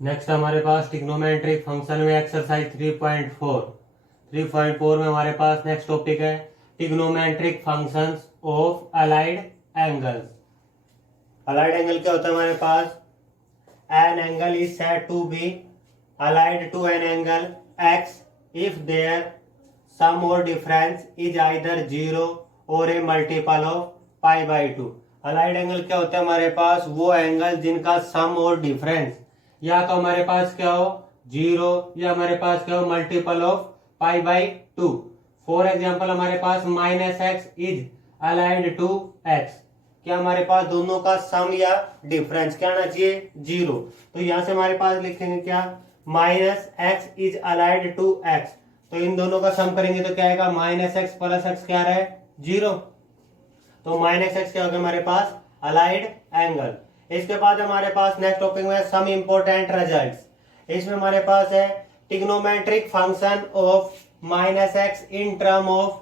Next हमारे पास trigonometric function में एक्सरसाइज 3.4 में हमारे पास नेक्स्ट टॉपिक है trigonometric functions of allied angles. Allied angle क्या होता है हमारे पास? An angle is said to be allied to an angle x if their sum or difference is either zero or a multiple of pi by two. Allied angle क्या होता है हमारे पास? वो एंगल जिनका सम और डिफरेंस या तो हमारे पास क्या हो जीरो या हमारे पास क्या हो multiple of pi by two. For example हमारे पास minus x is allied to x, क्या हमारे पास दोनों का सम या डिफरेंस क्या आना चाहिए? जीरो। तो यहां से हमारे पास लिखेंगे क्या? Minus x is allied to x, तो इन दोनों का सम करेंगे तो क्या आएगा? माइनस एक्स प्लस एक्स क्या है? जीरो। तो माइनस एक्स क्या होगा हमारे पास? Allied angle. इसके बाद हमारे पास नेक्स्ट टॉपिक में सम इंपॉर्टेंट रिजल्ट्स। इसमें हमारे पास है trigonometric function of minus x in term of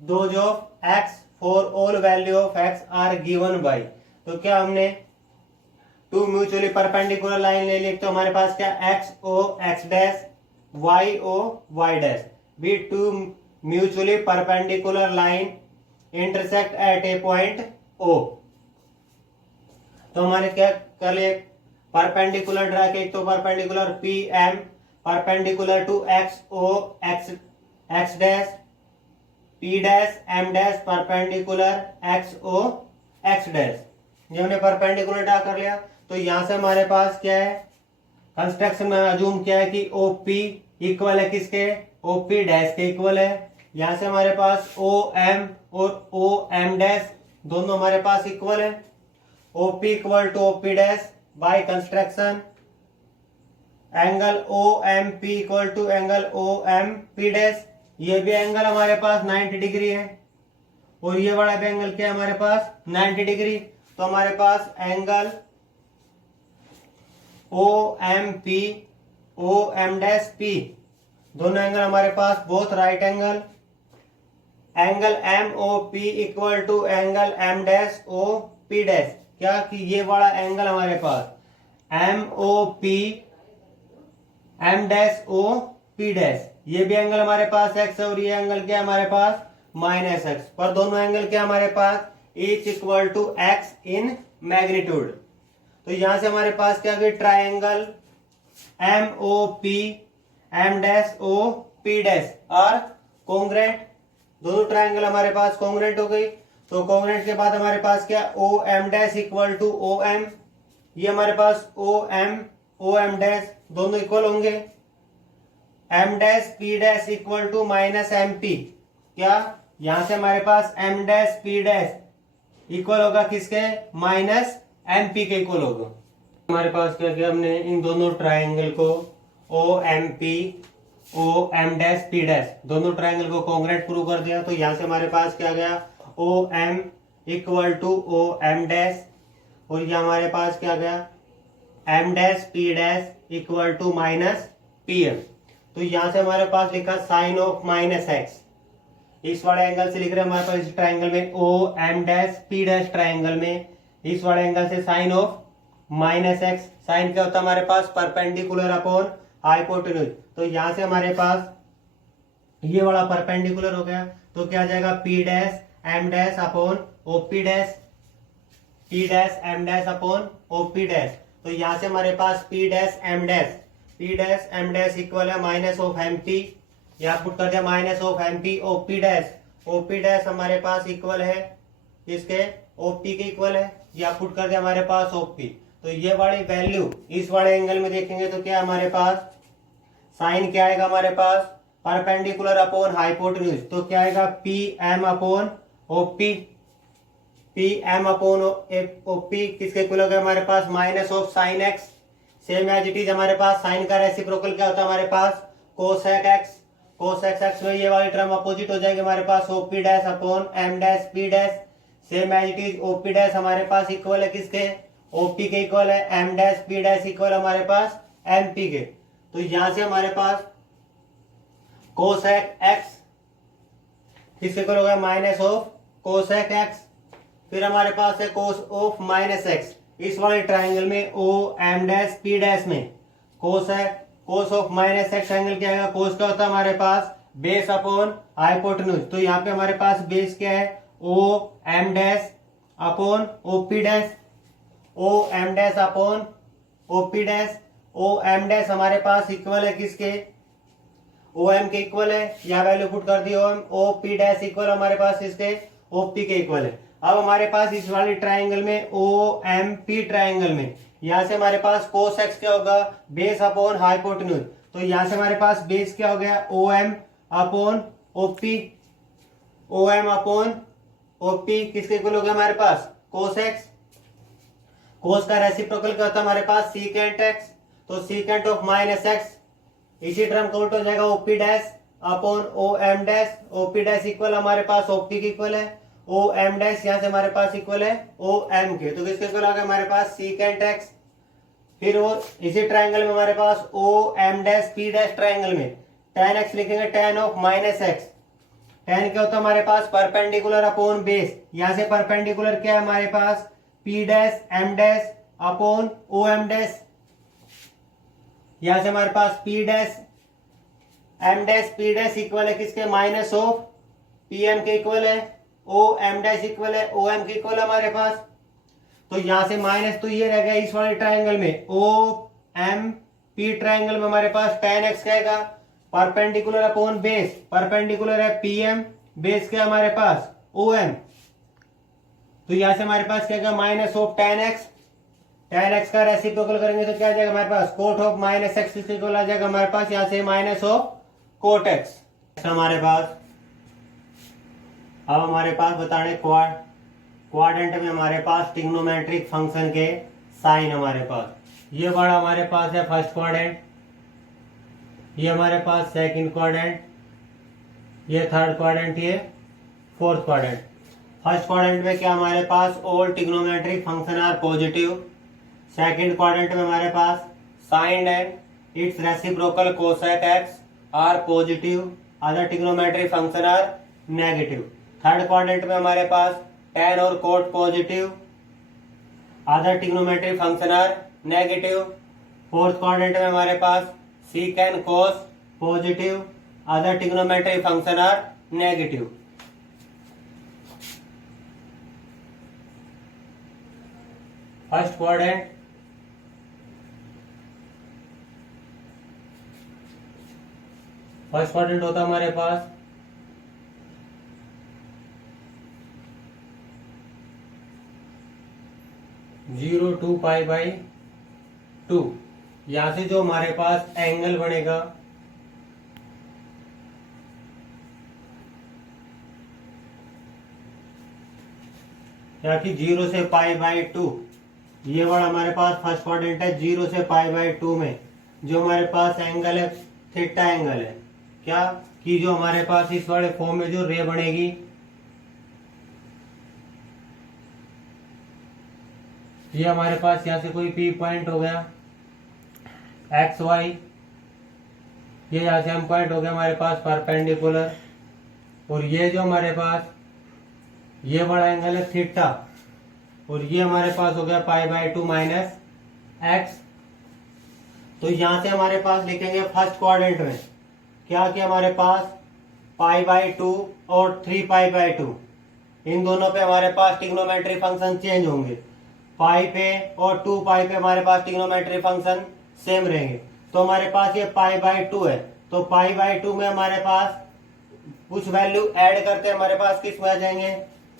those of x for all value of x are given by. तो क्या हमने टू म्यूचुअली परपेंडिकुलर लाइन ले ली, तो हमारे पास क्या x o x dash y o y dash be two mutually perpendicular line intersect at a point o. तो हमारे क्या कर लिए? परपेंडिकुलर ड्रा के, तो perpendicular p m perpendicular to x o x x dash P dash M dash perpendicular x o x dash. ये हमने perpendicular draw कर लिया। तो यहां से हमारे पास क्या है? कंस्ट्रक्शन में अजूम क्या है कि ओ पी इक्वल है किसके? ओ पी डैश के इक्वल है। यहां से हमारे पास ओ एम और ओ एम डैश दोनों हमारे पास इक्वल है। OP equal to OP dash by construction angle OMP equal to angle OMP dash. ये भी एंगल हमारे पास 90 डिग्री है और ये वाला भी एंगल क्या है हमारे पास? 90 डिग्री। तो हमारे पास angle OMP OM dash P दोनों एंगल हमारे पास both right angle. Angle MOP equal to angle M dash OP dash, क्या कि ये वाला एंगल हमारे पास MOP M dash OP dash, ये भी एंगल हमारे पास x है और ये एंगल क्या है हमारे पास? Minus x. पर दोनों एंगल क्या हमारे पास? each equal to x in magnitude. तो यहां से हमारे पास क्या गई? Triangle MOP M dash OP dash और कॉन्ग्रेंट। दोनों ट्राइंगल हमारे पास कॉन्ग्रेंट हो गई। तो कॉन्ग्रेंट के बाद हमारे पास क्या? O M dash equal to O M, ये हमारे पास ओ एम डैश दोनों इक्वल होंगे। M dash P dash equal to minus M P, क्या यहां से हमारे पास M dash P dash equal होगा किसके? माइनस एम पी के इक्वल होगा। हमारे पास क्या किया हमने? इन दोनों ट्राइंगल को O M P O M dash P dash दोनों ट्राइंगल को कॉन्ग्रेंट प्रूव कर दिया। तो यहां से हमारे पास क्या गया? O M equal to O M dash और ये हमारे पास क्या गया? M dash P dash equal to minus P M. तो यहां से हमारे पास लिखा साइन ऑफ माइनस एक्स, इस वाले एंगल से लिख रहे हैं हमारे पास इस ट्राइंगल में O M dash P dash triangle में इस वाले एंगल से sine of minus x. Sine क्या होता है हमारे पास? Perpendicular upon hypotenuse. तो यहां से हमारे पास ये वाला परपेंडिकुलर हो गया, तो क्या आ जाएगा? P dash M dash upon OP dash, P dash M dash upon OP dash. तो यहां से हमारे पास P dash M dash equal है माइनस ऑफ एम पी, यहाँ पुट कर दिया minus of M P OP dash हमारे पास इक्वल है इसके? ओपी के इक्वल है, यहाँ पुट कर दिया हमारे पास ओपी। तो ये वाली वैल्यू इस वाले एंगल में देखेंगे तो क्या हमारे पास? साइन क्या आएगा हमारे पास? परपेंडिकुलर अपॉन हाइपोटेन्यूज, तो क्या आएगा? P M upon OP, P M upon OP किसके इक्वल हो गया हमारे पास? Minus of sine x. Same as it is हमारे पास साइन का रेसिप्रोकल क्या होता है हमारे पास? Cosec x. कोसेक एक्स में ये वाली टर्म अपोजिट हो जाएगी हमारे पास OP dash upon M dash P dash. Same as it is OP dash हमारे पास इक्वल है किसके? ओपी के इक्वल है। M dash P dash equal हमारे पास एम पी के। तो यहां से हमारे पास कोसेक एक्स किसके इक्वल हो गया? Minus of cosec x. फिर हमारे पास है कोस ऑफ माइनस एक्स, इस वाले ट्राइंगल में O M dash P dash में कोस है, cos of minus x angle क्या आएगा, कोस का होता है हमारे पास बेस अपॉन हाइपोटेन्यूज। तो यहाँ पे हमारे पास बेस क्या है, O M dash upon OP dash, O M dash upon OP dash. O M dash हमारे पास इक्वल है किसके, ओ एम के इक्वल है, यहाँ वैल्यू पुट कर दी ओम। ओ पी डैश इक्वल हमारे पास इसके ओ पी के इक्वल है। अब हमारे पास इस वाले ट्राइंगल में ओ एम पी ट्राइंगल में यहां से हमारे पास कोस एक्स क्या होगा, बेस अपॉन हाइपोटेन्यूज। तो यहां से हमारे पास बेस क्या हो गया, O M upon OP, O M upon OP किसके इक्वल हो गया हमारे पास, कोस एक्स। कोस का रेसिप्रोकल क्या होता है हमारे पास, सीकेंट एक्स। तो सीकेंट ऑफ माइनस एक्स, इसी टर्म का उल्ट हो जाएगा OP dash upon O M dash. OP dash equal हमारे पास ओपी के इक्वल है, ओ एम डैश यहां से हमारे पास इक्वल है ओ एम के। तो किसके इक्वल आ गया हमारे पास, सीकेंट एक्स। फिर वो इसी ट्राइंगल में हमारे पास O M dash P dash triangle में टेन एक्स लिखेंगे, tan of minus x. Tan क्या होता है हमारे पास, परपेंडिकुलर अपॉन बेस। यहां से परपेंडिकुलर क्या है हमारे पास, P dash M dash upon O M dash. यहां से हमारे पास P dash M dash P dash equal है किसके, माइनस ऑफ पी एम के इक्वल है, ओ एम डैश इक्वल है ओ एम के इक्वल है हमारे पास। तो यहां से माइनस तो ये रह गया इस वाले ट्राइंगल में, ओ एम पी ट्राइंगल में हमारे पास टेन एक्स रहेगा, परपेंडिकुलर अपॉन बेस, परपेंडिकुलर है पी एम, बेस क्या हमारे पास ओ एम। तो यहां से हमारे पास क्या minus of tan x, tan x का रेसिप्रोकल करेंगे तो क्या आ जाएगा हमारे पास, cot of minus x equal आ जाएगा हमारे पास यहां से माइनस ऑफ कोट एक्स हमारे पास। अब हमारे पास बताने क्वाड्रेंट में हमारे पास ट्रिग्नोमेट्रिक फंक्शन के साइन हमारे पास, ये बड़ा हमारे पास है फर्स्ट क्वाड्रेंट, ये हमारे पास सेकंड क्वाड्रेंट, ये थर्ड क्वाड्रेंट, ये फोर्थ क्वाड्रेंट। फर्स्ट क्वाड्रेंट में क्या हमारे पास all trigonometric function are positive. Second quadrant में हमारे पास sine and its reciprocal cosec x are positive, other trigonometric function are negative. Third quadrant में हमारे पास tan और cot positive, other trigonometric function are negative. Fourth quadrant में हमारे पास secant cos positive, other trigonometric function are negative. First quadrant होता है हमारे पास 0 to पाई बाई 2। यहां से जो हमारे पास एंगल बनेगा या कि 0 से पाई बाई 2, ये वाला हमारे पास फर्स्ट क्वाड्रेंट है। 0 से पाई बाई 2 में जो हमारे पास एंगल है थीटा एंगल है, क्या कि जो हमारे पास इस वाले फॉर्म में जो रे बनेगी, ये हमारे पास यहां से कोई पी पॉइंट हो गया एक्स वाई, ये यहां से हम पॉइंट हो गया हमारे पास परपेंडिकुलर, और ये जो हमारे पास ये बड़ा एंगल है थीटा, और ये हमारे पास हो गया पाई बाई 2 माइनस एक्स। तो यहां से हमारे पास लिखेंगे फर्स्ट क्वाड्रेंट में क्या कि हमारे पास पाई बाई 2 और 3 पाई बाई 2, इन दोनों पे हमारे पास ट्रिग्नोमेट्री फंक्शन चेंज होंगे। पाई पे और 2 पाई पे हमारे पास ट्रिग्नोमेट्री फंक्शन सेम रहेंगे। तो हमारे पास ये पाई बाई 2 है, तो पाई बाई 2 में हमारे पास कुछ वैल्यू ऐड करते हमारे पास किस में आ जाएंगे,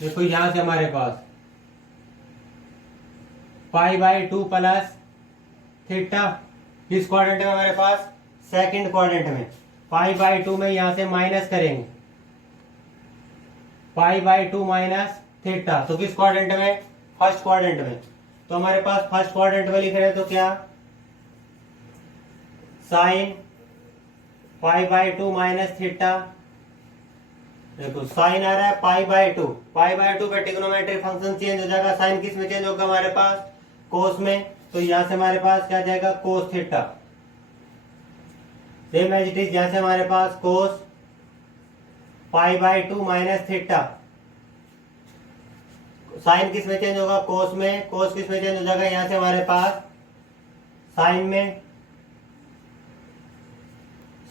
देखो यहां से हमारे पास पाई बाई 2 प्लस थीटा, किस क्वाड्रेंट में हमारे पास, सेकंड क्वाड्रेंट में। पाई बाई 2 में यहां से माइनस करेंगे पाई बाई 2 माइनस थीटा, तो किस क्वाड्रेंट में, फर्स्ट क्वाड्रेंट में। तो हमारे पास फर्स्ट क्वाड्रेंट में लिख रहे हैं तो क्या, sign pi by 2 minus theta, देखो साइन आ रहा है पाई बाई 2, पाई बाई 2 पे ट्रिग्नोमेट्रिक फंक्शन चेंज हो जाएगा, साइन किस में चेंज होगा हमारे पास, कोस में। तो यहां से हमारे पास क्या जाएगा, cos theta, same as it is. यहां से हमारे पास cos pi by 2 minus theta, sine किस में चेंज होगा, कोस में, कोस किस में चेंज हो जाएगा, यहां से हमारे पास साइन में,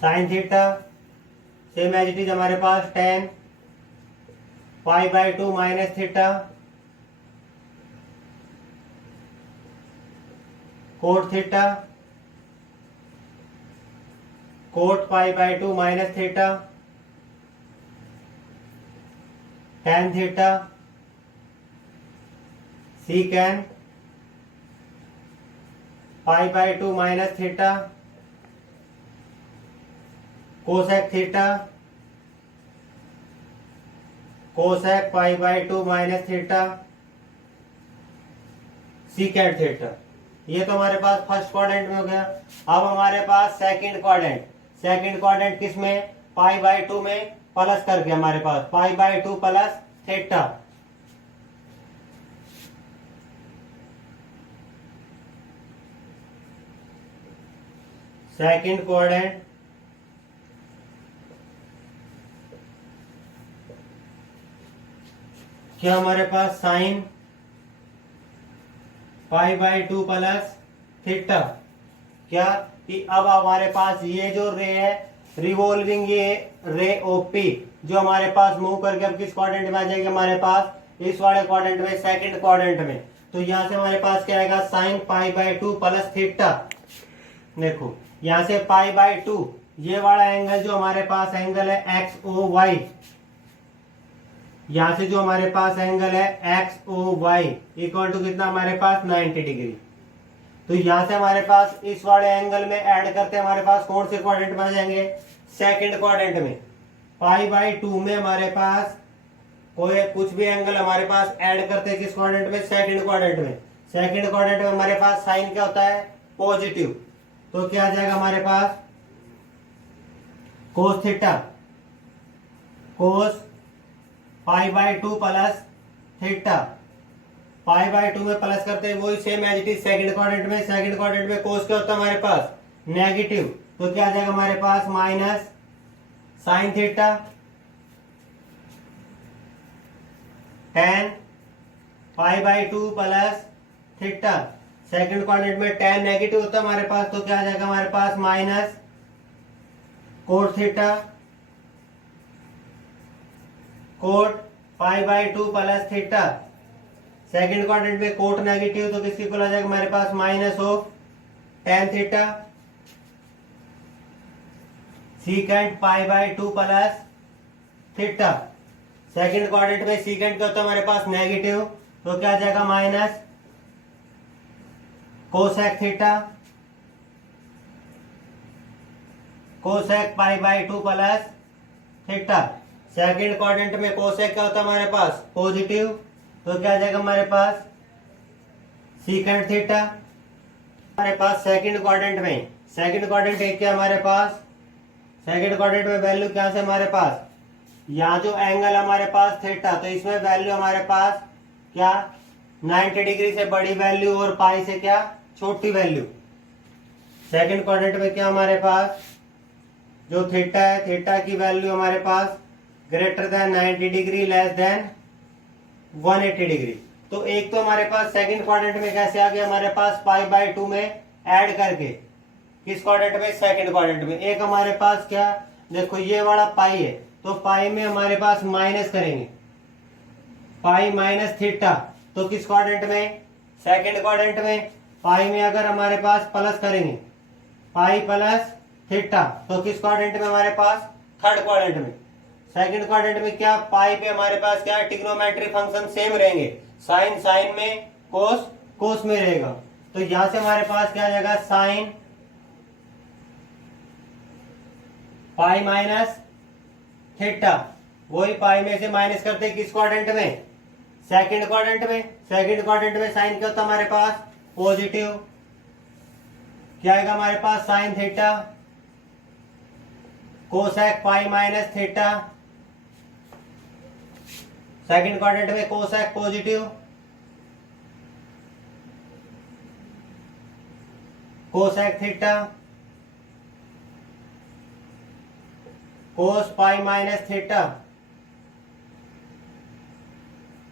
sine theta same as it is हमारे पास tan pi by two minus theta cot theta cot pi by two minus theta tan theta secant pi by two minus theta cosec theta cosec pi by two minus theta secant theta. ये तो हमारे पास first quadrant में हो गया। अब हमारे पास सेकंड क्वाड्रेंट किस में, पाई बाय टू में प्लस करके हमारे पास pi by two plus theta second quadrant क्या हमारे पास sine pi by two plus theta क्या कि अब हमारे पास ये जो रे है रिवॉल्विंग ये रे ओपी जो हमारे पास मूव करके अब किस क्वाड्रेंट में आ जाएगी हमारे पास इस वाले क्वाड्रेंट में सेकंड क्वाड्रेंट में। तो यहां से हमारे पास क्या आएगा sign pi by two plus theta. देखो यहां से पाई बाय टू ये वाला एंगल जो हमारे पास एंगल है एक्स ओ वाई, यहां से जो हमारे पास एंगल है x O Y equal to कितना हमारे पास 90 डिग्री। तो यहां से हमारे पास इस वाले एंगल में ऐड करते हमारे पास कौन से क्वाड्रेंट में आ जाएंगे, सेकंड क्वाड्रेंट में। पाई बाय टू में हमारे पास कोई कुछ भी एंगल हमारे पास ऐड करते हैं किस क्वाड्रेंट में, सेकंड क्वाड्रेंट में। सेकंड क्वाड्रेंट में हमारे पास साइन क्या होता है पॉजिटिव, तो क्या आ जाएगा हमारे पास cos theta cos pi by two plus theta. Pi by two में प्लस करते हैं वही same as it is second quadrant में। सेकंड क्वाड्रेंट में कोस क्या होता है हमारे पास नेगेटिव, तो क्या आ जाएगा हमारे पास minus sine theta tan pi by two plus theta. Second quadrant में टेन नेगेटिव होता है हमारे पास, तो क्या आ जाएगा हमारे पास minus cot theta cot pi by two plus theta. Second quadrant में कोट नेगेटिव तो किसकी इक्वल आ जाएगा हमारे पास minus of tan theta secant pi by two plus theta. Second quadrant में सीकेंट क्या होता है हमारे पास नेगेटिव, तो क्या आ जाएगा minus cosec theta cosec pi by two plus theta. Second quadrant में कोसेक क्या होता है हमारे पास पॉजिटिव, तो क्या आ जाएगा हमारे पास सीकेंट थीटा। हमारे पास सेकंड क्वाड्रेंट एक क्या हमारे पास सेकंड क्वाड्रेंट में वैल्यू क्या से हमारे पास यहाँ जो एंगल हमारे पास थीटा, तो इसमें वैल्यू हमारे पास क्या 90 डिग्री से बड़ी वैल्यू और पाई से क्या छोटी वैल्यू। सेकंड क्वाड्रेंट में क्या हमारे पास जो थीटा है थीटा की वैल्यू हमारे पास greater than 90 degree less than 180 degree. तो एक तो हमारे पास सेकंड क्वाड्रेंट में कैसे आ गया हमारे पास पाई बाय टू में ऐड करके किस क्वाड्रेंट में सेकंड क्वाड्रेंट में। एक हमारे पास क्या देखो ये वाला पाई है, तो पाई में हमारे पास माइनस करेंगे पाई माइनस थीटा, तो किस क्वाड्रेंट में सेकंड क्वाड्रेंट में। पाई में अगर हमारे पास प्लस करेंगे पाई प्लस थीटा, तो किस क्वाड्रेंट में हमारे पास थर्ड क्वाड्रेंट में। सेकंड क्वाड्रेंट में क्या पाई पे हमारे पास क्या ट्रिग्नोमेट्री फंक्शन सेम रहेंगे, साइन साइन में कोस कोस में रहेगा। तो यहां से हमारे पास क्या आ जाएगा साइन पाई माइनस थीटा, वही पाई में से माइनस करते हैं किस क्वाड्रेंट में सेकंड क्वाड्रेंट में। सेकंड क्वाड्रेंट में साइन क्या होता है हमारे पास पॉजिटिव, क्या आएगा हमारे पास sine theta cosec pi minus theta. Second quadrant में cosec positive cosec theta cos pi minus theta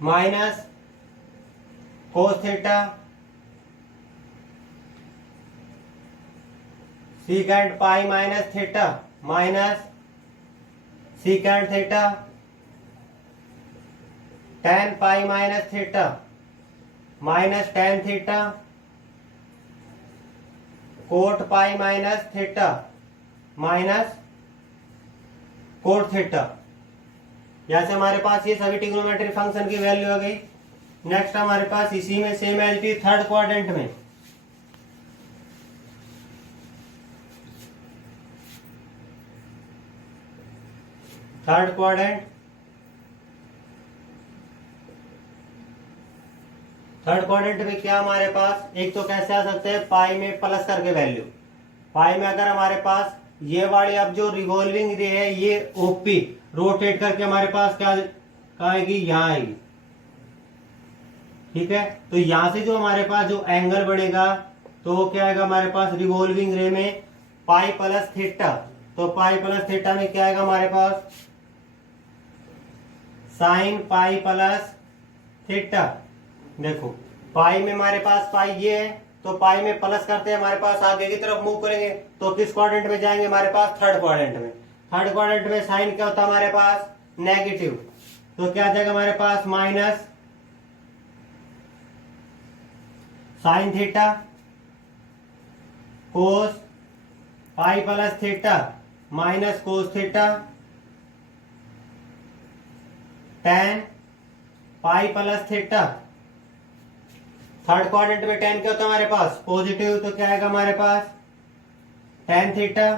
minus cos theta secant pi minus theta. Minus secant theta, tan pi minus theta minus tan theta, cot pi minus theta minus cot theta. यहां से हमारे पास ये सभी trigonometric function की value आ गई। Next हमारे पास इसी में same as it third quadrant में थर्ड क्वाड्रेंट में क्या हमारे पास एक तो कैसे आ सकते हैं पाई में प्लस करके वैल्यू। पाई में अगर हमारे पास ये वाली अब जो रिवॉल्विंग रे है ये ओपी रोटेट करके हमारे पास क्या आएगी, यहां आएगी। ठीक है, तो यहां से जो हमारे पास जो एंगल बढ़ेगा तो वो क्या आएगा हमारे पास रिवॉल्विंग रे में पाई प्लस थीटा। तो पाई प्लस थीटा में क्या आएगा हमारे पास साइन पाई प्लस थीटा। देखो पाई में हमारे पास पाई ये है तो पाई में प्लस करते हैं हमारे पास आगे की तरफ मूव करेंगे तो किस क्वाड्रेंट में जाएंगे हमारे पास थर्ड क्वाड्रेंट में। थर्ड क्वाड्रेंट में साइन क्या होता है हमारे पास नेगेटिव। तो क्या आ जाएगा हमारे पास minus sine theta cos pi plus theta minus cos theta tan pi plus theta. Third quadrant में टेन क्या होता है हमारे पास पॉजिटिव। तो क्या आएगा हमारे पास tan theta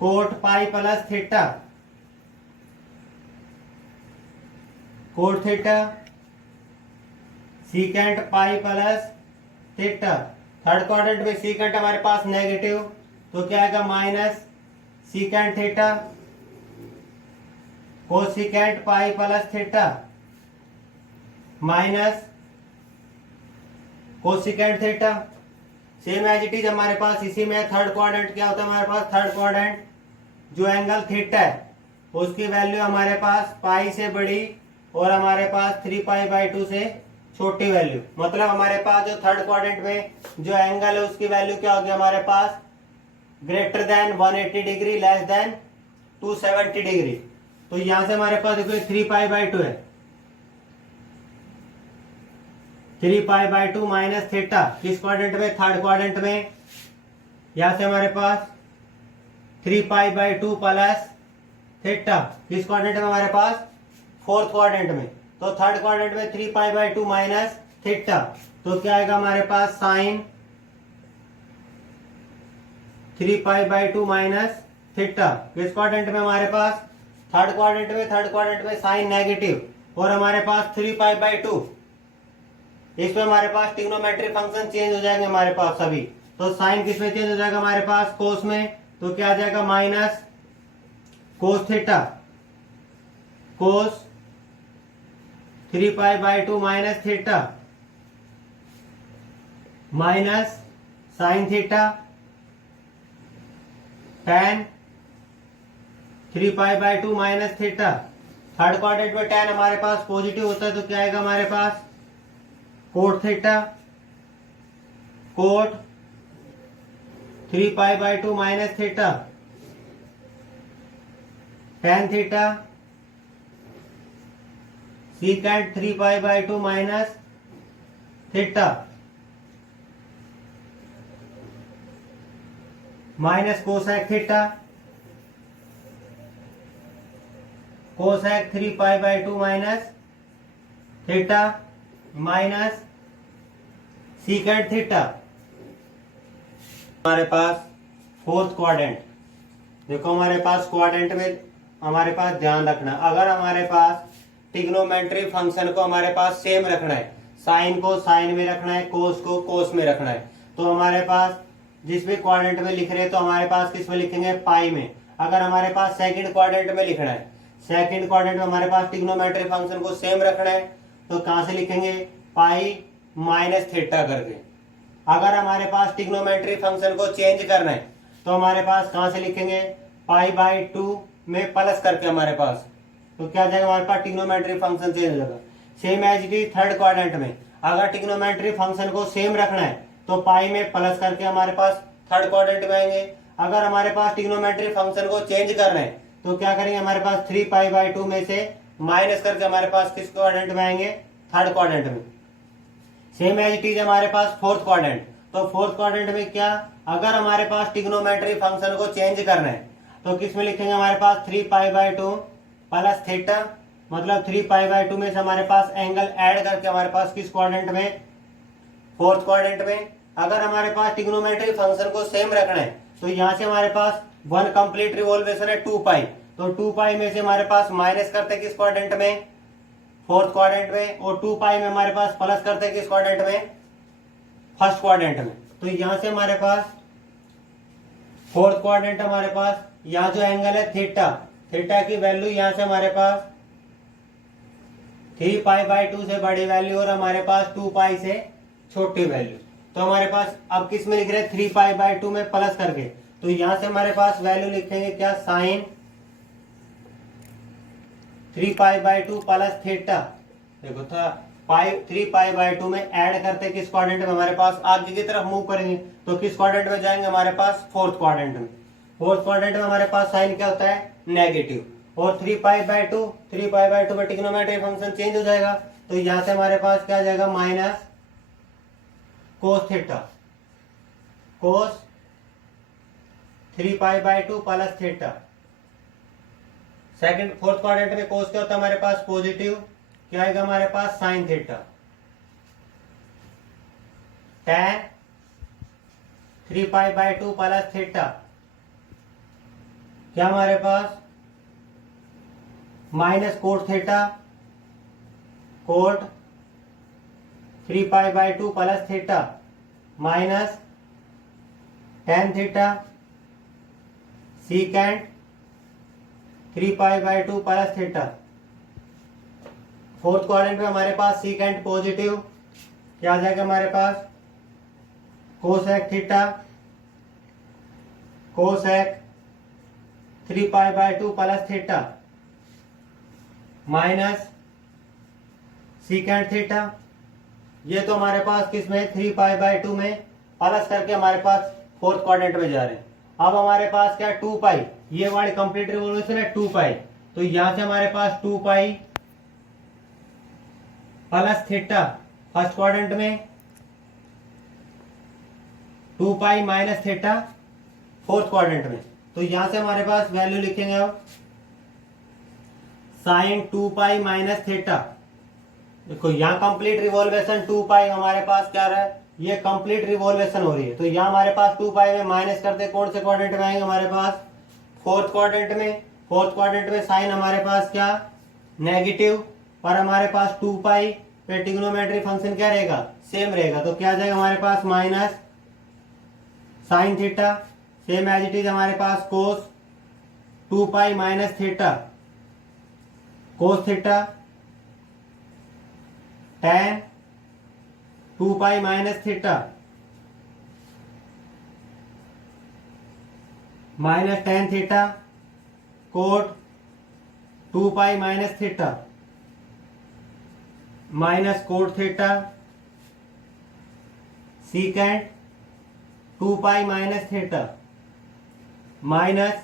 cot pi plus theta cot theta secant pi plus theta. Third quadrant में सीकेंट हमारे पास नेगेटिव तो क्या आएगा minus secant theta cosecant pi plus theta minus cosecant theta. Same as it is हमारे पास इसी में थर्ड क्वाड्रेंट क्या होता है हमारे पास थर्ड क्वाड्रेंट जो एंगल थीटा है उसकी वैल्यू हमारे पास पाई से बड़ी और हमारे पास 3π/2 से छोटी वैल्यू। मतलब हमारे पास जो थर्ड क्वाड्रेंट में जो एंगल है उसकी वैल्यू क्या होगी हमारे पास greater than 180 degree less than 270 degree. तो यहां से हमारे पास देखो 3π/2 है 3π/2 माइनस थीटा किस क्वाड्रेंट में थर्ड क्वाड्रेंट में। यहां से हमारे पास 3π/2 प्लस थीटा किस क्वाड्रेंट में हमारे पास फोर्थ क्वाड्रेंट में। तो थर्ड क्वाड्रेंट में 3π/2 माइनस थीटा तो क्या आएगा हमारे पास साइन 3π/2 माइनस थीटा किस क्वाड्रेंट में हमारे पास थर्ड क्वाड्रेंट में साइन नेगेटिव और हमारे पास 3π/2। इसमें हमारे पास ट्रिग्नोमेट्रिक फंक्शन चेंज हो जाएंगे हमारे पास सभी। तो साइन किस में चेंज हो जाएगा हमारे पास कोस में। तो क्या आ जाएगा minus cos theta cos 3π/2 minus theta minus sine theta tan 3π/2 minus theta. Third quadrant में टेन हमारे पास पॉजिटिव होता है तो क्या आएगा हमारे पास cot theta cot 3π/2 minus theta tan theta secant 3π/2 minus theta minus cosec theta cosec 3π/2 minus theta minus secant theta. हमारे पास फोर्थ क्वाड्रेंट देखो हमारे पास क्वाड्रेंट में हमारे पास ध्यान रखना अगर हमारे पास ट्रिग्नोमेट्री फंक्शन को हमारे पास सेम रखना है साइन को साइन में रखना है कोस को कोस में रखना है तो हमारे पास जिस भी क्वाड्रेंट में लिख रहे हैं तो हमारे पास किस में लिखेंगे पाई में। अगर हमारे पास सेकंड क्वाड्रेंट में लिखना है सेकंड क्वाड्रेंट में हमारे पास ट्रिग्नोमेट्री फंक्शन को सेम रखना है तो कहां से लिखेंगे पाई माइनस थीटा करके। अगर हमारे पास ट्रिग्नोमेट्री फंक्शन को चेंज करना है तो हमारे पास कहां से लिखेंगे π/2 में प्लस करके हमारे पास। तो क्या जाएगा हमारे पास ट्रिग्नोमेट्री फंक्शन चेंज हो जाएगा। Same as it is third quadrant में अगर ट्रिग्नोमेट्री फंक्शन को सेम रखना है तो पाई में प्लस करके हमारे पास थर्ड क्वाड्रेंट में आएंगे। अगर हमारे पास ट्रिग्नोमेट्री फंक्शन को चेंज कर रहे हैं तो क्या करेंगे, हमारे पास 3π/2 में से माइनस करके हमारे पास किस क्वाड्रेंट में आएंगे, थर्ड क्वाड्रेंट में। सेम एज इट इज हमारे पास फोर्थ क्वाड्रेंट। तो फोर्थ क्वाड्रेंट में क्या, अगर हमारे पास ट्रिग्नोमेट्री फंक्शन को चेंज करना है तो किस में लिखेंगे, हमारे पास 3π/2 प्लस थीटा, मतलब 3π/2 में से हमारे पास एंगल ऐड करके हमारे पास किस क्वाड्रेंट में, फोर्थ क्वाड्रेंट में। अगर हमारे पास ट्रिग्नोमेट्री फंक्शन को सेम रखना है तो यहां से हमारे पास वन कंप्लीट रिवॉल्वेशन है 2π, तो 2π में से हमारे पास माइनस करते किस क्वाड्रेंट में, फोर्थ क्वाड्रेंट में, और 2π में हमारे पास प्लस करते किस क्वाड्रेंट में, फर्स्ट क्वाड्रेंट में। तो यहां से हमारे पास फोर्थ क्वाड्रेंट हमारे पास, यहाँ जो एंगल है थीटा, थीटा की वैल्यू यहां से हमारे पास 3π/2 से बड़ी वैल्यू और हमारे पास 2π से छोटी वैल्यू। तो हमारे पास अब किस में लिख रहे हैं, 3π/2 में प्लस करके, तो यहां से हमारे पास वैल्यू लिखेंगे क्या, साइन 3π/2 प्लस थीटा। देखो था 3π/2 में ऐड करते किस क्वाड्रेंट में, हमारे पास आगे की तरफ मूव करेंगे तो किस क्वाड्रेंट में जाएंगे, हमारे पास फोर्थ क्वाड्रेंट में। फोर्थ क्वाड्रेंट में हमारे पास साइन क्या होता है, नेगेटिव, और 3π/2 में ट्रिग्नोमेट्री फंक्शन चेंज हो जाएगा, तो यहां से हमारे पास क्या आ जाएगा, minus cos theta, cos 3π/2 plus theta. Second fourth quadrant में कोस क्या होता है, हमारे पास पॉजिटिव, क्या आएगा हमारे पास, sine theta, tan 3π/2 plus theta, क्या हमारे पास minus cot theta, cot 3π/2 plus theta, minus tan theta, secant 3π/2 plus theta. Fourth quadrant में हमारे पास सीकेंट पॉजिटिव, क्या आ जाएगा हमारे पास, cosec theta, cosec 3π/2 plus theta, minus secant theta. ये तो हमारे पास किस में, 3π/2 में प्लस करके हमारे पास फोर्थ क्वाड्रेंट में जा रहे हैं। अब हमारे पास क्या, 2π, ये वाली कंप्लीट रिवॉल्यूशन है 2π, तो यहां से हमारे पास 2π प्लस थीटा फर्स्ट क्वाड्रेंट में, 2π माइनस थीटा फोर्थ क्वाड्रेंट में। तो यहां से हमारे पास वैल्यू लिखेंगे अब साइन 2π माइनस थीटा। देखो यहाँ कंप्लीट रिवॉल्वेशन 2π हमारे पास क्या रहा है, ये कंप्लीट रिवॉल्वेशन हो रही है, तो यहाँ हमारे पास 2π में माइनस करते कौन से क्वाड्रेंट में आएंगे, हमारे पास फोर्थ क्वाड्रेंट में। फोर्थ क्वाड्रेंट में साइन हमारे पास क्या, नेगेटिव, पर हमारे पास 2π पे ट्रिग्नोमेट्री फंक्शन क्या रहेगा, सेम रहेगा, तो क्या आ जाएगा हमारे पास minus sine theta, same as it is हमारे पास cos 2π minus theta, cos theta, tan 2π minus theta, minus tan theta, cot 2π minus theta, minus cot theta, secant 2π minus theta, minus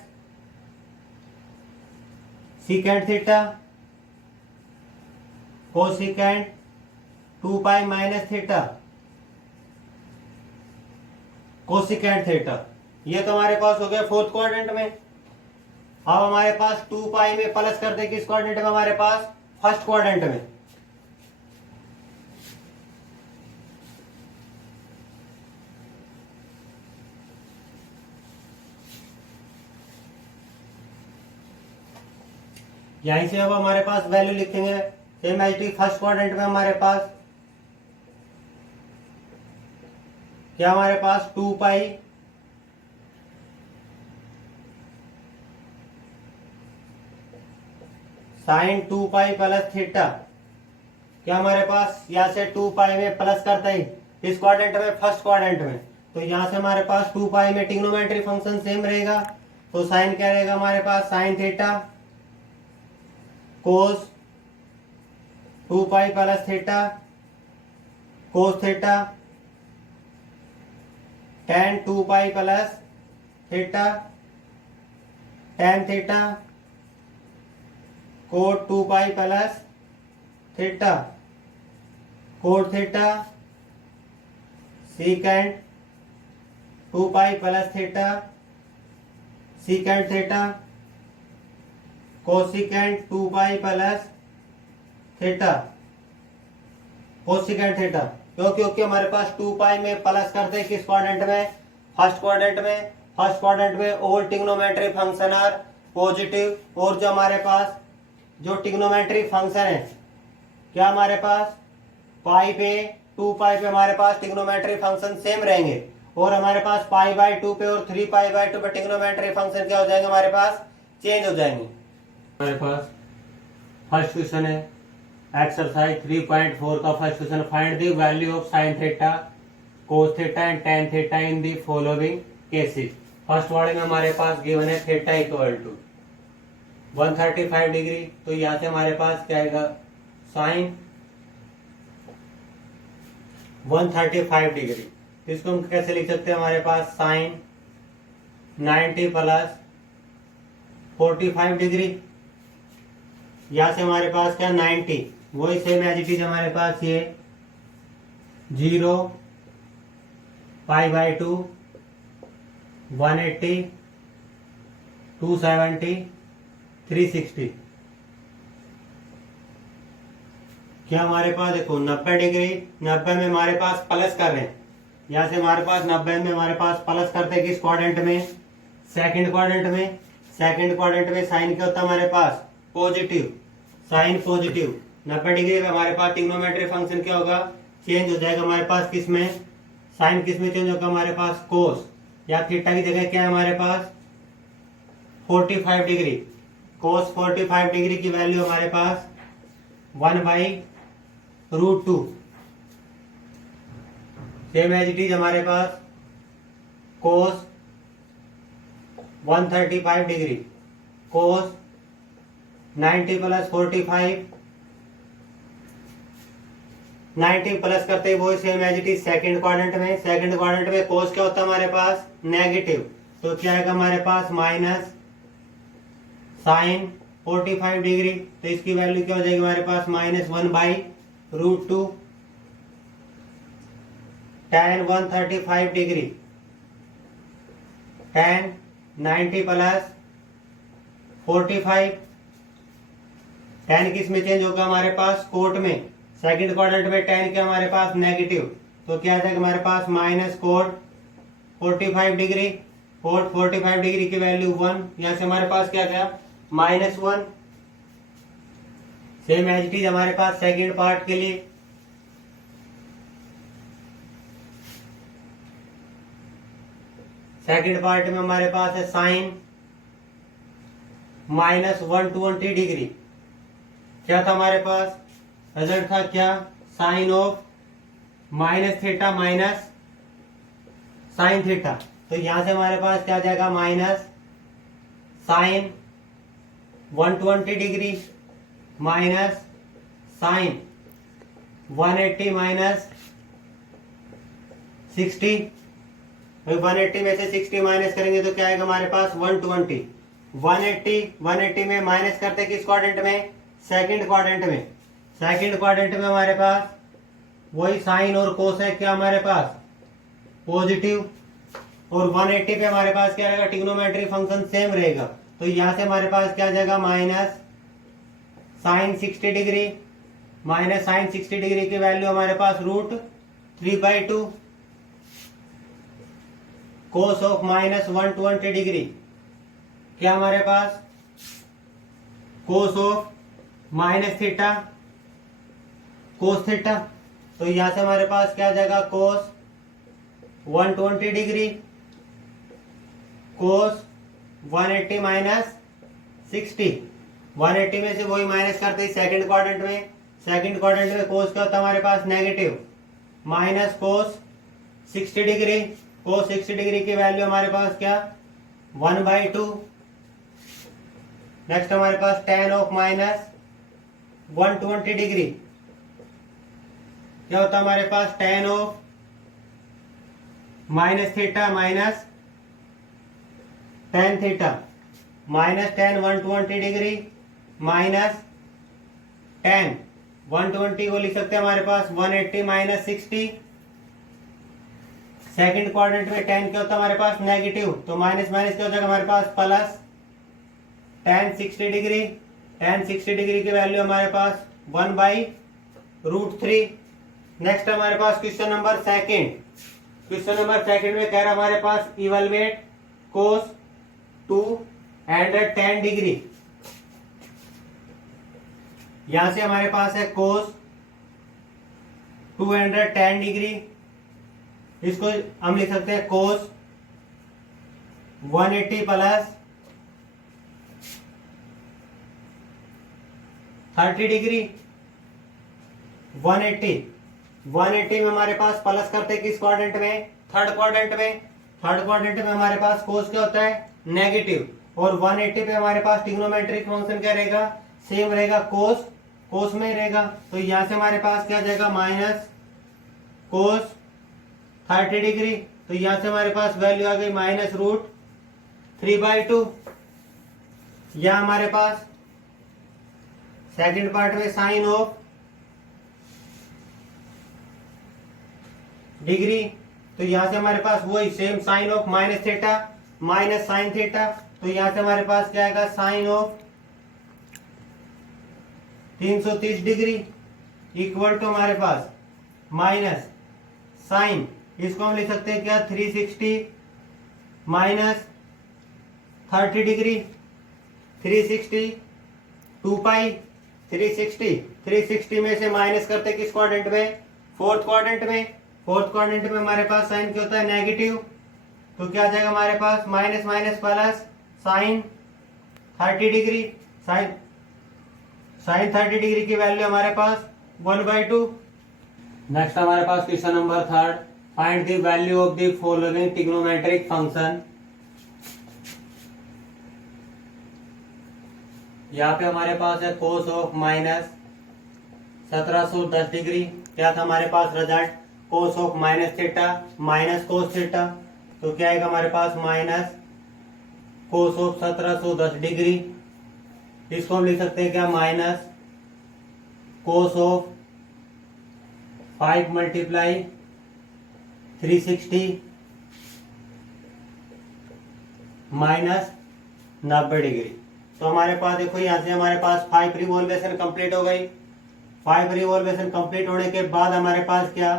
secant theta, cosecant 2π minus theta, cosecant theta. ये तो हमारे पास हो गया fourth quadrant में। अब हमारे पास 2π में प्लस करते किस क्वाड्रेंट में, हमारे पास फर्स्ट क्वाड्रेंट में। यहीं से अब हमारे पास वैल्यू लिखेंगे same as it first quadrant में हमारे पास क्या, हमारे पास 2π साइन 2π प्लस थीटा, क्या हमारे पास यहाँ से 2π में प्लस करते ही इस क्वाड्रेंट में, फर्स्ट क्वाड्रेंट में, तो यहाँ से हमारे पास 2π में ट्रिग्नोमेट्री फंक्शन सेम रहेगा, तो साइन क्या रहेगा हमारे पास, sine theta cos 2π plus theta, cos theta tan 2 pi plus theta, tan theta cot 2 pi plus theta, cot theta secant 2 pi plus theta, secant theta cosecant 2 pi plus theta, cosecant theta. क्योंकि हमारे पास 2 पाई में plus करते हैं किस quadrant में, first quadrant में। First quadrant में all trigonometry function are positive, और जो हमारे पास जो ट्रिग्नोमेट्री फंक्शन है, क्या हमारे पास पाई पे 2 पाई पे हमारे पास ट्रिग्नोमेट्री फंक्शन सेम रहेंगे, और हमारे पास पाई बाई 2 पे और 3 पाई बाई 2 पे ट्रिग्नोमेट्री फंक्शन क्या हो जाएंगे, हमारे पास चेंज हो जाएंगे। हमारे पास फर्स्ट क्वेश्चन है एक्सरसाइज 3.4 का first question, find the value of sine theta, cos theta and tan theta in the following cases. First वाले में हमारे पास गिवन है थीटा इक्वल टू 135 डिग्री, तो यहाँ से हमारे पास क्या आएगा, साइन 135 डिग्री। इसको हम कैसे लिख सकते हैं, हमारे पास साइन 90 प्लस 45 डिग्री, यहां से हमारे पास क्या 90, वही सेम एज इट इज हमारे पास ये 0 पाई बाई 2 180 270 360, क्या हमारे पास देखो 90 डिग्री, 90 में हमारे पास प्लस कर रहे हैं, यहां से हमारे पास 90 में हमारे पास प्लस करते हैं किस क्वाड्रेंट में, सेकंड क्वाड्रेंट में। सेकंड क्वाड्रेंट में साइन क्या होता है हमारे पास पॉजिटिव, साइन पॉजिटिव। 90 डिग्री में हमारे पास ट्रिग्नोमेट्री फंक्शन क्या होगा, चेंज हो जाएगा हमारे पास किस में, साइन किस में चेंज होगा, हमारे पास कोस, या थीटा की जगह क्या है हमारे पास 45 डिग्री, कोस 45 डिग्री की वैल्यू हमारे पास 1/√2। सेम एज इट इज हमारे पास cos 135 degree, cos 90 plus 45, 90 plus करते ही वही same as it is second quadrant में। सेकेंड क्वाड्रेंट में कोस क्या होता है हमारे पास नेगेटिव, तो क्या आएगा हमारे पास माइनस साइन 45 डिग्री, तो इसकी वैल्यू क्या हो जाएगी हमारे पास -1/√2। tan 135 degree, tan 90 plus 45, tan किस में चेंज होगा हमारे पास कोट में, सेकंड क्वाड्रेंट में tan क्या हमारे पास नेगेटिव, तो क्या आ जाएगा हमारे पास minus cot 45 degree, cot 45 degree की वैल्यू 1, यहां से हमारे पास क्या गया -1। सेम एज इट इज हमारे पास सेकंड पार्ट के लिए, सेकंड पार्ट में हमारे पास है साइन -120 डिग्री, क्या था हमारे पास रिजल्ट था क्या, sine of minus theta minus sine theta, तो यहां से हमारे पास क्या आ जाएगा minus sine 120 degree minus sine 180 minus 60, 180 में से 60 माइनस करेंगे तो क्या आएगा हमारे पास 120। 180 में माइनस करते किस क्वाड्रेंट में, सेकंड क्वाड्रेंट में। सेकंड क्वाड्रेंट में हमारे पास वही साइन और कोस है क्या हमारे पास पॉजिटिव, और 180 पे हमारे पास क्या रहेगा ट्रिग्नोमेट्री फंक्शन सेम रहेगा, तो यहां से हमारे पास क्या आ जाएगा minus sine 60 degree, minus sine 60 degree की वैल्यू हमारे पास √3/2, कोस ऑफ -120 डिग्री क्या हमारे पास cos of minus theta cos theta, तो यहां से हमारे पास क्या आ जाएगा कोस 120 डिग्री कोस 180 माइनस 60, 180 में से वही माइनस करते हैं सेकंड क्वाड्रेंट में। सेकंड क्वाड्रेंट में कोस क्या होता है हमारे पास नेगेटिव, माइनस कोस 60 डिग्री, कोस 60 डिग्री की वैल्यू हमारे पास क्या 1/2। नेक्स्ट हमारे पास tan ऑफ -120 डिग्री क्या होता है हमारे पास tan of minus theta minus tan theta, minus tan 120 degree minus tan 120 को लिख सकते हैं हमारे पास 180 माइनस 60। सेकंड क्वाड्रेंट में टेन क्या होता है हमारे पास नेगेटिव, तो माइनस माइनस क्या हो जाएगा हमारे पास plus tan 60 degree. Tan 60 degree की वैल्यू हमारे पास 1/√3। नेक्स्ट हमारे पास question number second. Question number second में कह रहा हमारे पास इवेलुएट कोस 210 डिग्री। यहां से हमारे पास है कोस 210 डिग्री, इसको हम लिख सकते हैं कोस 180 प्लस 30 डिग्री। 180 में हमारे पास प्लस करते हैं किस क्वाड्रेंट में, थर्ड क्वाड्रेंट में। थर्ड क्वाड्रेंट में हमारे पास कोस क्या होता है नेगेटिव, और 180 पे हमारे पास ट्रिग्नोमेट्रिक फंक्शन क्या रहेगा, सेम रहेगा, कोस में रहेगा। तो यहां से हमारे पास क्या आ जाएगा माइनस कोस 30 डिग्री। तो यहां से हमारे पास वैल्यू आ गई -√3/2। या हमारे पास सेकंड पार्ट में साइन ऑफ डिग्री, तो यहां से हमारे पास वही same sine of minus theta minus sine theta. तो यहां से हमारे पास क्या आएगा sine of 330 degree equal to हमारे पास माइनस साइन, इसको हम लिख सकते हैं क्या 360 माइनस 30 डिग्री। 360 2 पाई 360 में से माइनस करते किस क्वाड्रेंट में, फोर्थ क्वाड्रेंट में। फोर्थ क्वाड्रेंट में हमारे पास साइन क्या होता है नेगेटिव, तो क्या आ जाएगा हमारे पास minus minus plus sine 30 degree. Sine 30 degree की वैल्यू हमारे पास 1/2। नेक्स्ट हमारे पास question number third, find the value of the following trigonometric function. यहाँ पे हमारे पास है कोस ऑफ माइनस 1710 डिग्री। क्या था हमारे पास result, cos of minus theta minus cos theta, तो क्या आएगा हमारे पास माइनस कोस ऑफ 1710 डिग्री। इसको हम लिख सकते हैं क्या minus cos of 5 multiply 360 minus 90 degree. तो हमारे पास देखो यहां से हमारे पास 5 रिवॉल्वेशन कंप्लीट हो गई। 5 रिवॉल्वेशन कंप्लीट होने के बाद हमारे पास क्या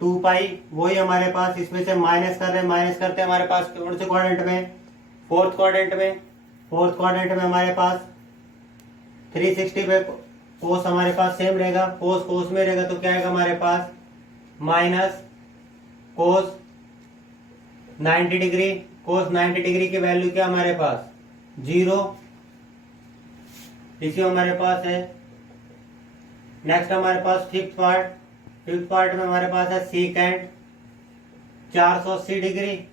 2 पाई, वही हमारे पास इसमें से माइनस कर रहे हैं, माइनस करते हैं हमारे पास कौन से क्वाड्रेंट में, फोर्थ क्वाड्रेंट में। फोर्थ क्वाड्रेंट में हमारे पास 360 पे कोस हमारे पास सेम रहेगा, कोस में रहेगा, तो क्या आएगा हमारे पास माइनस कोस 90 डिग्री। कोस 90 डिग्री की वैल्यू क्या हमारे पास 0, इसी हमारे पास है। नेक्स्ट हमारे पास फिफ्थ पार्ट में हमारे पास है सीकेंट 480 डिग्री।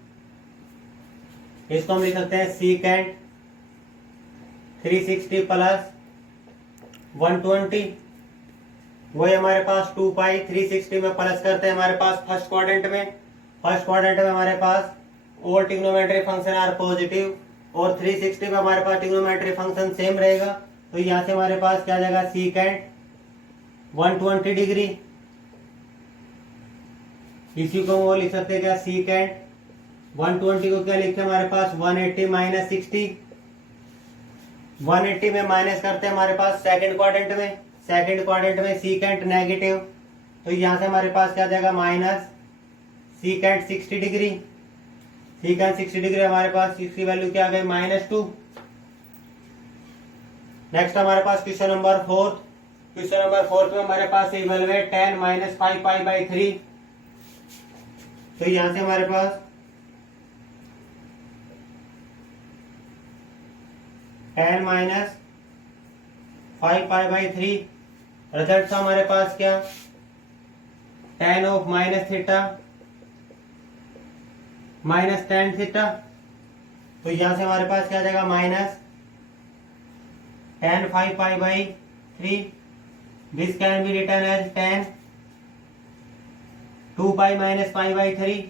इसको हम लिख सकते हैं सीकेंट 360 प्लस 120, वही हमारे पास 2 पाई 360 में प्लस करते हैं हमारे पास फर्स्ट क्वाड्रेंट में। फर्स्ट क्वाड्रेंट में हमारे पास all trigonometric function are positive, और 360 में हमारे पास ट्रिग्नोमेट्रिक फंक्शन सेम रहेगा। तो यहां से हमारे पास क्या आ जाएगा सीकेंट 120 डिग्री। इसी को वो लिख सकते हैं क्या सीकेंट 120 को क्या लिखते हैं हमारे पास 180 माइनस 60। 180 में माइनस करते हैं हमारे पास सेकंड क्वाड्रेंट में सीकेंट नेगेटिव, तो यहां से हमारे पास क्या आ जाएगा minus secant 60 degree. Secant 60 degree हमारे पास इसकी वैल्यू क्या आ गई -2। नेक्स्ट हमारे पास question number fourth. Question number fourth में हमारे पास इवेलुएट 10 माइनस 5 पाई बाई 3। तो यहां से हमारे पास 10 माइनस 5 पाई बाई 3, रिजल्ट था हमारे पास क्या tan of minus theta minus tan theta. तो यहां से हमारे पास क्या आ जाएगा minus tan 5 pi by 3, this can be written as tan 2 pi minus pi by 3।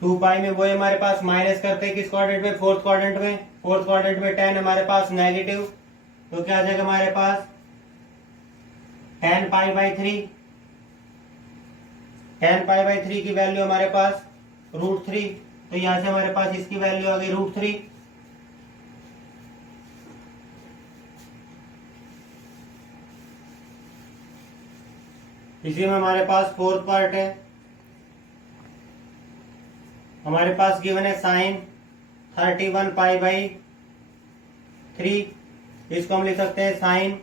2 पाई में वो हमारे पास माइनस करते हैं किस क्वाड्रेंट में, फोर्थ क्वाड्रेंट में। फोर्थ क्वाड्रेंट में tan हमारे पास नेगेटिव, तो क्या आ जाएगा हमारे पास tan pi by 3। tan pi by 3 की वैल्यू हमारे पास √3, तो यहां से हमारे पास इसकी वैल्यू आ गई √3। इसी में हमारे पास फोर्थ पार्ट है, हमारे पास गिवन है साइन 31 पाई बाई 3। इसको हम लिख सकते हैं sine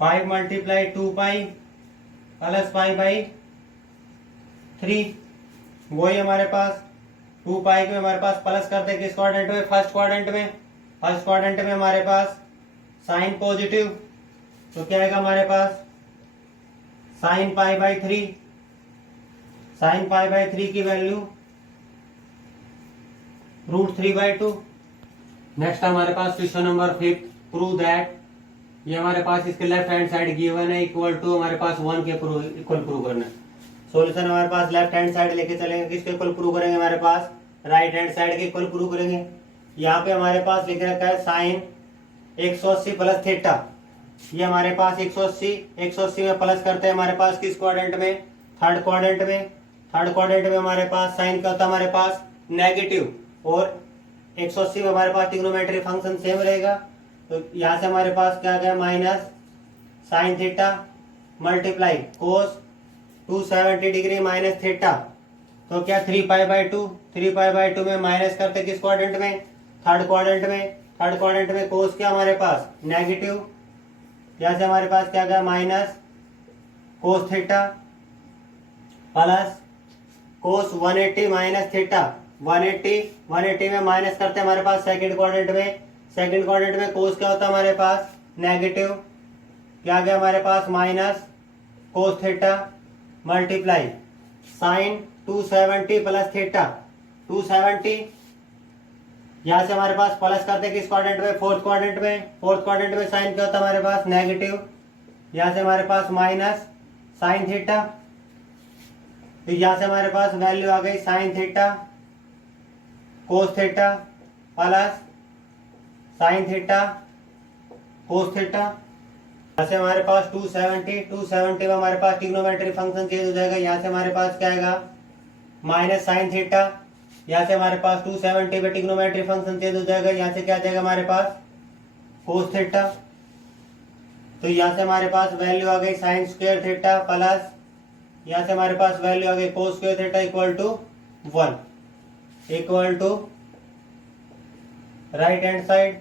5 multiply 2 pi plus pi by 3। वही हमारे पास 2 पाई को हमारे पास प्लस करते हैं किस क्वाड्रेंट में, फर्स्ट क्वाड्रेंट में। फर्स्ट क्वाड्रेंट में हमारे पास साइन पॉजिटिव, तो क्या आएगा हमारे पास sine pi by 3। Sine pi by 3 की वैल्यू √3/2। नेक्स्ट हमारे पास क्वेश्चन नंबर 5, प्रूव दैट। ये हमारे पास इसके लेफ्ट हैंड साइड गिवन है इक्वल टू हमारे पास 1 के इक्वल प्रूव करना है। सॉल्यूशन हमारे पास लेफ्ट हैंड साइड लेके चलेंगे, किसके इक्वल प्रूव करेंगे, हमारे पास राइट हैंड साइड के इक्वल प्रूव करेंगे। यहाँ पे हमारे पास लिख रखा है साइन 180 प्लस थीटा। ये हमारे पास 180 में प्लस करते हैं हमारे पास किस क्वाड्रेंट में, थर्ड क्वाड्रेंट में। थर्ड क्वाड्रेंट में हमारे पास साइन का होता है हमारे पास नेगेटिव, और 180 में हमारे पास ट्रिग्नोमेट्री फंक्शन सेम रहेगा। तो यहाँ से हमारे पास क्या गया, माइनस साइन थीटा मल्टीप्लाई कोस 270 डिग्री माइनस थीटा, तो क्या 3π/2। 3π/2 में माइनस करते किस क्वाड्रेंट में, थर्ड क्वाड्रेंट में। थर्ड क्वाड्रेंट में कोस क्या हमारे पास नेगेटिव, यहाँ से हमारे पास क्या गया minus cos theta plus cos 180 minus theta. 180 में माइनस करते हैं हमारे पास सेकंड क्वाड्रेंट में। सेकंड क्वाड्रेंट में कोस क्या होता है हमारे पास नेगेटिव, क्या गया हमारे पास minus cos theta multiply sine 270 plus theta 270। यहाँ से हमारे पास प्लस करते हैं किस क्वाड्रेंट में, फोर्थ क्वाड्रेंट में। फोर्थ क्वाड्रेंट में साइन क्या होता है हमारे पास नेगेटिव, यहाँ से हमारे पास माइनस साइन थीटा। तो यहाँ से हमारे पास वैल्यू आ गई sign theta cos theta plus sign theta cos theta. यहाँ से हमारे पास 270 में हमारे पास ट्रिग्नोमेट्री फंक्शन चेंज हो जाएगा। यहाँ से हमारे पास क्या आएगा माइनस साइन थीटा, यहाँ से हमारे पास 270 में ट्रिग्नोमेट्री फंक्शन चेंज हो जाएगा। यहाँ से क्या आ जाएगा हमारे पास कोस थीटा। तो यहाँ से हमारे पास वैल्यू आ गई साइन स्क्वायर थीटा प्लस यहाँ से हमारे पास वैल्यू आ गई cos square theta equal to 1 equal to right hand side